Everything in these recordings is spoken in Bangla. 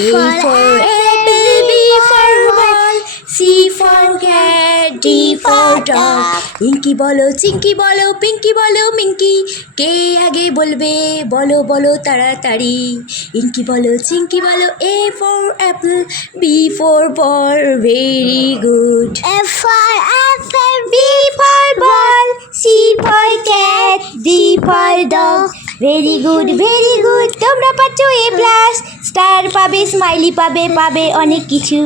A for apple, B for ball, C for cat, D for dog. ইঙ্কি বলো, চিঙ্কি বলো, পিঙ্কি বলো, মিঙ্কি, কে আগে বলবে বলো বলো তাড়াতাড়ি। ইঙ্কি বলো, চিঙ্কি বলো, A for apple, B for ball, very good. F for apple, B for ball, C for cat, D for dog. Very good, very good. তোমরা পাচ্ছ এ প্লাস, স্টার পাবে, স্মাইলি পাবে, পাবে অনেক কিছু।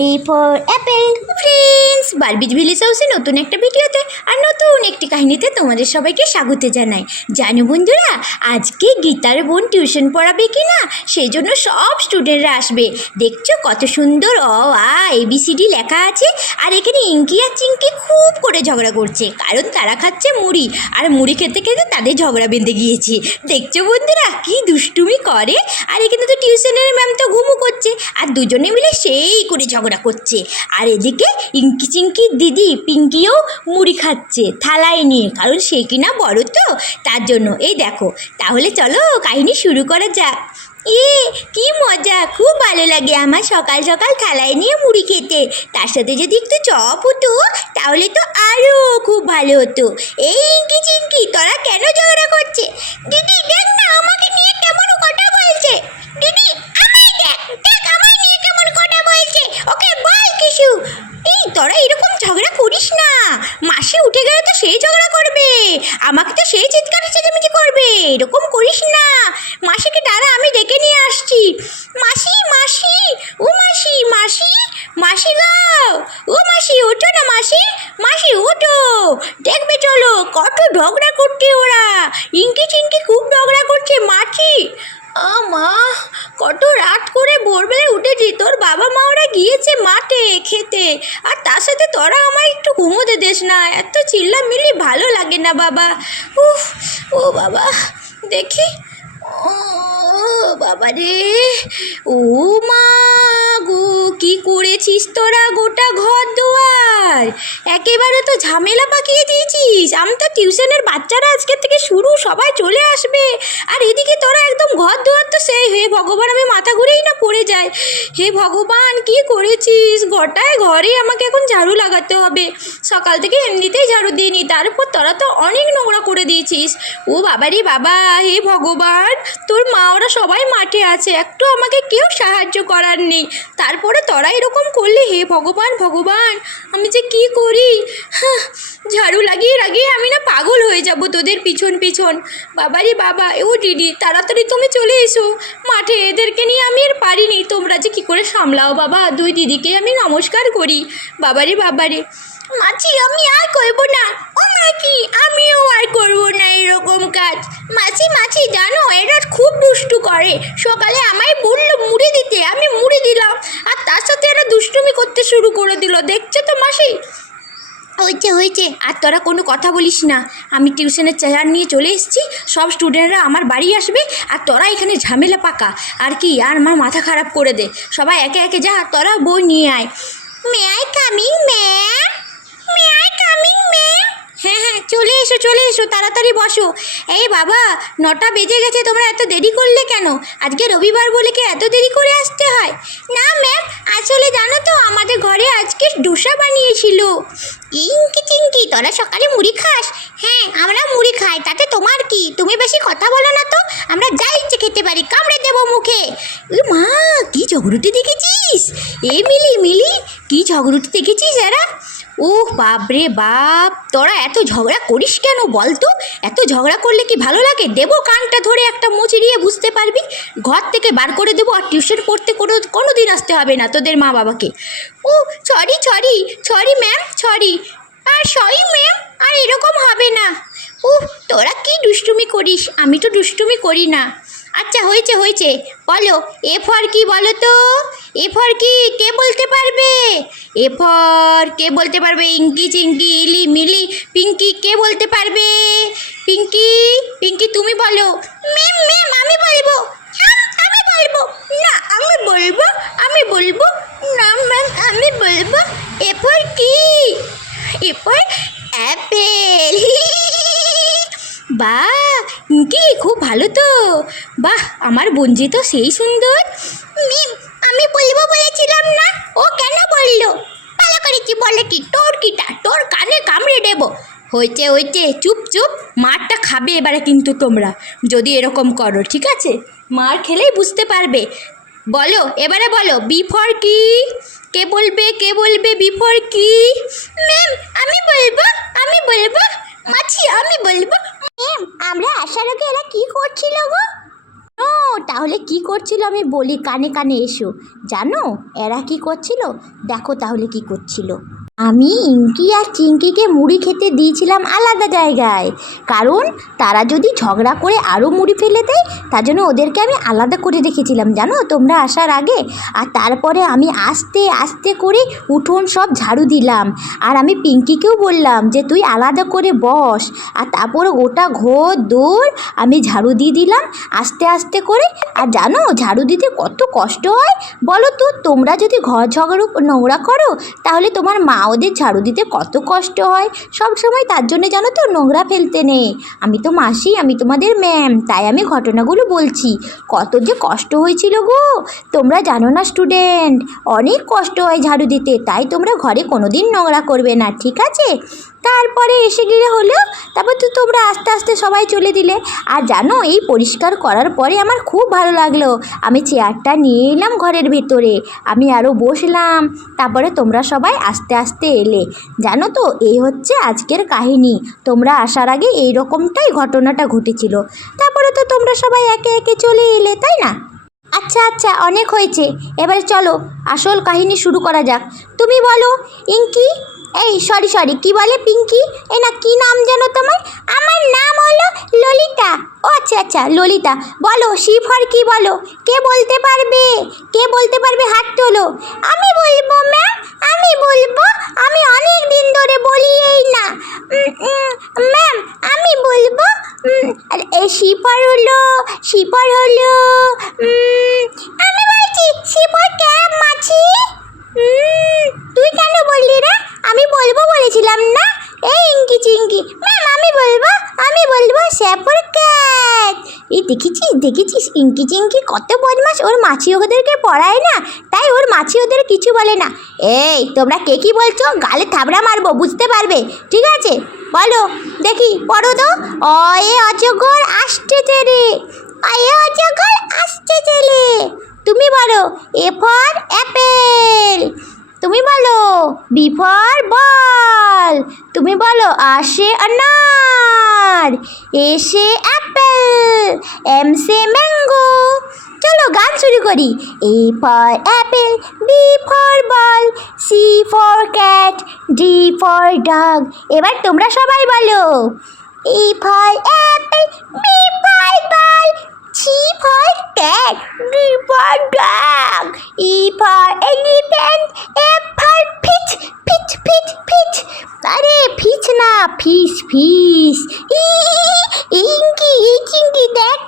A for apple. Friends, Barbie's village হাউসে নতুন একটা ভিডিওতে আর নতুন একটি কাহিনীতে তোমাদের সবাইকে স্বাগত জানাই। জানো বন্ধুরা, আজকে গীতার বোন টিউশন পড়াবে কি না, সেই জন্য সব স্টুডেন্টরা আসবে। দেখছো কত সুন্দর অ আ ABCD লেখা আছে। আর এখানে ইঙ্কি আর চিঙ্কি খুব করে ঝগড়া করছে, কারণ তারা খাচ্ছে মুড়ি, আর মুড়ি খেতে খেতে তাদের ঝগড়া বেঁধে গিয়েছে। দেখছো বন্ধুরা কি দুষ্টুমি করে। আর এখানে তো টিউশনের ম্যাম তো ঘুমু করছে, আর দুজনে মিলে সেই করে ঝগড়া করছে। আর এদিকে ইঙ্কি চিঙ্কির দিদি পিঙ্কিও মুড়ি খাচ্ছে থালায় নিয়ে, কারণ সে কিনা বড় তো, তার জন্য। এই দেখো, তাহলে চলো কাহিনী শুরু করা যাক। কি মজা, খুব ভালো লাগে আমার সকাল সকাল থালায় নিয়ে মুড়ি খেতে। তার সাথে যদি একটু চপ হতো তাহলে তো আরও খুব ভালো হতো। এই ইঙ্কি চিঙ্কি, তোরা কেন ঝগড়া করছে? দিদি দেখ না, আমাকে নিয়ে কেমন কথা বলছে। দিদি আমায় দেখ, দেখ আমায় নিয়ে কেমন কথা বলছে, ওকে বল কিছু। এই তোরা এরকম ঝগড়া করিস না, মাসি উঠে গেলে তো সেই ঝগড়া করবে, আমাকে তো সেই চিৎকার চেঁচামেচি করবে। এরকম করিস না, মাসিকে দাঁড়া, আমি ডেকে নিয়ে আসছি। মাসি, মাসি, ও মাসি, মাসি, মাসি গো, ও মাসি ওঠো না, মাসি, মাসি ওঠো, দেখবে চলো কত ঝগড়া করছে ওরা। ইঙ্কি চিঙ্কি খুব ঝগড়া করছে। মাছি, মা, কত রাত করে ভোরবেলায় উঠেছি, তোর বাবা মা ওরা গিয়েছে মাঠে খেতে, আর তার সাথে তোরা আমায় একটু ঘুমোতে দিস না, এত চিল্লামিল্লি ভালো লাগে না বাবা। উফ, ও বাবা, দেখি, ও বাবা রে, ও মা গো, কি করেছিস তোরা গোটা ঘর দুয়ার, একেবারে তো ঝামেলা পাকিয়ে দিয়েছিস। আমি তো টিউশনের বাচ্চারা আজকের থেকে শুরু, সবাই চলে আসবে, আর এদিকে তোরা একদম ঘর দুয়ার তো সেই, হে ভগবান, আমি মাথা ঘুরেই না পড়ে যায়। হে ভগবান, কি করেছিস, গোটায় ঘরে আমাকে এখন ঝাড়ু লাগাতে হবে। সকাল থেকে এমনিতেই ঝাড়ু দিইনি, তার উপর তোরা তো অনেক নোংরা করে দিয়েছিস। ও বাবা রে বাবা, হে ভগবান, তোর মা ওরা সবাই মাঠে আছে, একটু আমাকে কেউ সাহায্য করার নেই, তারপরে তোরা এরকম করলে। হে ভগবান, ভগবান, আমি যে কি করি। ঝাড়ু লাগিয়ে লাগিয়ে আমি না পাগল হয়ে যাব তোদের পিছন পিছন। বাবা রে বাবা, ও দিদি তাড়াতাড়ি তুমি চলে এসো মাঠে, এদেরকে নিয়ে আমি আর পারিনি। তোমরা যে কি করে সামলাও বাবা, দুই দিদিকে আমি নমস্কার করি। বাবারে বাবারে, মাছি আমি আর করবো না। ও মাছি, আমিও আর করবো না এরকম কাজ। মাছি, মাছি জানো, এরা খুব দুষ্টু করে। সকালে আমায় বললো মুড়ি দিতে, আমি মুড়ি দিলাম, আর তার সাথে এরা দুষ্টুমি করতে শুরু করে দিল। দেখছো তো মাসি, হয়েছে হয়েছে, আর তোরা কোনো কথা বলিস না। আমি টিউশনের চেয়ার নিয়ে চলে এসেছি, সব স্টুডেন্টরা আমার বাড়ি আসবে, আর তোরা এখানে ঝামেলা পাকা আর কি, আর আমার মাথা খারাপ করে দে। সবাই একে একে যা, তোরা বই নিয়ে আয়। May I coming ma'am, may I coming ma'am. হ্যাঁ হ্যাঁ, চলে এসো চলে এসো, তাড়াতাড়ি বসো। এই বাবা, 9টা বেজে গেছে, তোমরা এত দেরি করলে কেন? আজকে রবিবার বলে কি এত দেরি করে আসতে হয়? না ম্যাম, আসলে জানো তো আমাদের ঘরে আজকে ডোসা বানিয়েছিল। ইঙ্কি চিঙ্কি, তোরা সকালে মুড়ি খাস? হ্যাঁ, আমরা মুড়ি খাই, তাতে তোমার কি? তুমি বেশি কথা বলো না তো, আমরা যা ইচ্ছে খেতে পারি, কামড়ে দেবো মুখে। মা, কি ঝগড়ুটি দেখেছিস? এ মিলি, মিলি, কি ঝগড়ুটি দেখেছিস এরা? ওহ বাপরে বাপ, তোরা এত ঝগড়া করিস কেন বল তো? এত ঝগড়া করলে কি ভালো লাগে? দেবো কানটা ধরে একটা মুচড়িয়ে, বুঝতে পারবি। ঘর থেকে বার করে দেবো, আর টিউশন পড়তে কোনো দিন আসতে হবে না তোদের মা বাবাকে। ও sorry sorry, sorry ma'am, sorry. আর সরি ম্যাম, আর এরকম হবে না। তোরা কি দুষ্টুমি করিস? আমি তো দুষ্টুমি করি না। আচ্ছা হয়েছে হয়েছে, বলো এ ফর কি বলো তো? এ ফর কি, কে বলতে পারবে? এ ফর কে বলতে পারবে? ইঙ্কি চিঙ্কি ইলি মিলি পিঙ্কি, কে বলতে পারবে? পিঙ্কি, পিঙ্কি তুমি বলো। ম্যাম ম্যাম, আমি বলবো। আমি বলবো না, আমি বলবো, আমি বলবো না ম্যাম, আমি বলবো। এ ফর কি? এ ফর অ্যাপেল। বাহ, কি খুব ভালো তো। বাহ, আমার বোনজি তো সেই সুন্দর। মিম, আমি বলবো বলেছিলাম না, ও কেন বললো? ভালো করেছি বলেছি, তোর কিটা, তোর কানে কামড়ে দেবো। হয়েছে হয়েছে, চুপ চুপ, মারটা খাবে এবারে কিন্তু তোমরা যদি এরকম করো, ঠিক আছে? মার খেলেই বুঝতে পারবে। বলো এবারে বলো, বি ফর কি? কে বলবে বি ফর কি? ম্যাম, আমি বলবো মাছি, আমি বলবো। ম্যাম, আমরা আসার আগে এরা কি করছিল গো? ও তাহলে কি করছিল আমি বলি, কানে কানে এসো। জানো এরা কি করছিল? দেখো তাহলে কি করছিল। আমি ইঙ্কি আর চিঙ্কিকে মুড়ি খেতে দিয়েছিলাম আলাদা জায়গায়, কারণ তারা যদি ঝগড়া করে আরও মুড়ি ফেলে দেয়, তার জন্য ওদেরকে আমি আলাদা করে রেখেছিলাম জানো, তোমরা আসার আগে। আর তারপরে আমি আস্তে আস্তে করে উঠোন সব ঝাড়ু দিলাম। আর আমি পিঙ্কিকেও বললাম যে তুই আলাদা করে বস। আর তারপরে গোটা ঘর দৌড় আমি ঝাড়ু দিয়ে দিলাম আস্তে আস্তে করে। আর জানো ঝাড়ু দিতে কত কষ্ট হয় বলো তো? তোমরা যদি ঘর ঝগড়া নোংরা করো, তাহলে তোমার মা ওদের ঝাড়ু দিতে কত কষ্ট হয় সব সময়। তার জন্য জানো তো নোংরা ফেলতে নেই। আমি তো মাসি, আমি তোমাদের ম্যাম, তাই আমি ঘটনাগুলো বলছি। কত যে কষ্ট হয়েছিল গো, তোমরা জানো না স্টুডেন্ট, অনেক কষ্ট হয় ঝাড়ু দিতে। তাই তোমরা ঘরে কোনো দিন নোংরা করবে না, ঠিক আছে? তারপরে এসে গেলে হলো, তারপর তো তোমরা আস্তে আস্তে সবাই চলে দিলে। আর জানো এই পরিষ্কার করার পরে আমার খুব ভালো লাগলো। আমি চেয়ারটা নিয়ে এলাম ঘরের ভেতরে, আমি আরও বসলাম। তারপরে তোমরা সবাই আস্তে আস্তে এলে। জানো তো এই হচ্ছে আজকের কাহিনী। তোমরা আসার আগে এই রকমটাই ঘটনাটা ঘটেছিল। তারপরে তো তোমরা সবাই একে একে চলে এলে, তাই না? আচ্ছা আচ্ছা, অনেক হয়েছে, এবারে চলো আসল কাহিনী শুরু করা যাক। তুমি বলো ইঙ্কি, এই সরি কি বলে পিঙ্কি, এই না কি নাম জানো তোমার? আমার নাম হলো ললিতা। ও আচ্ছা আচ্ছা ললিতা, বলো সি ফর কি বলো? কে বলতে পারবে? কে বলতে পারবে হাত তোলো। আমি বলবো ম্যাম, আমি বলবো, আমি অনেক দিন ধরে বলি এই না। ম্যাম, আমি বলবো। এই শিপার হলো আমি বলছি শিপর ক্যাব মাছি। তুই কেন বললি রে? আমি বলবো বলেছিলাম না। এই ইঙ্কি চিঙ্কি, ম্যাম, আমি বলবো শ্যাপর ক্যাট। এই দেখেছিস ইঙ্কি চিঙ্কি কত বদমাস। ওর মাছি ওদেরকে পড়ায় না, তাই ওর মাছি ওদের কিছু বলে না। এই তোমরা কে কি বলছো? গালে থাবড়া মারবো, বুঝতে পারবে, ঠিক আছে? বলো দেখি, পড়ো তো। অয়ে অজগর আসতেছে রে, অয়ে অজগর আসতেছে রে। তুমি বলো এ ফর অ্যাপেল। তুমি বলো বি ফর বল। তুমি বলো আসে अनार, এসে অ্যাপেল, এম সে ম্যাঙ্গো। চলো গান শুরু করি। A for apple, B for ball, C for cat, D for dog. এবার তোমরা সবাই বলো E for apple, B for ball, C for cat, D for dog, E for elephant, F for fish, fish. আরে ফিচ না, ফিস। E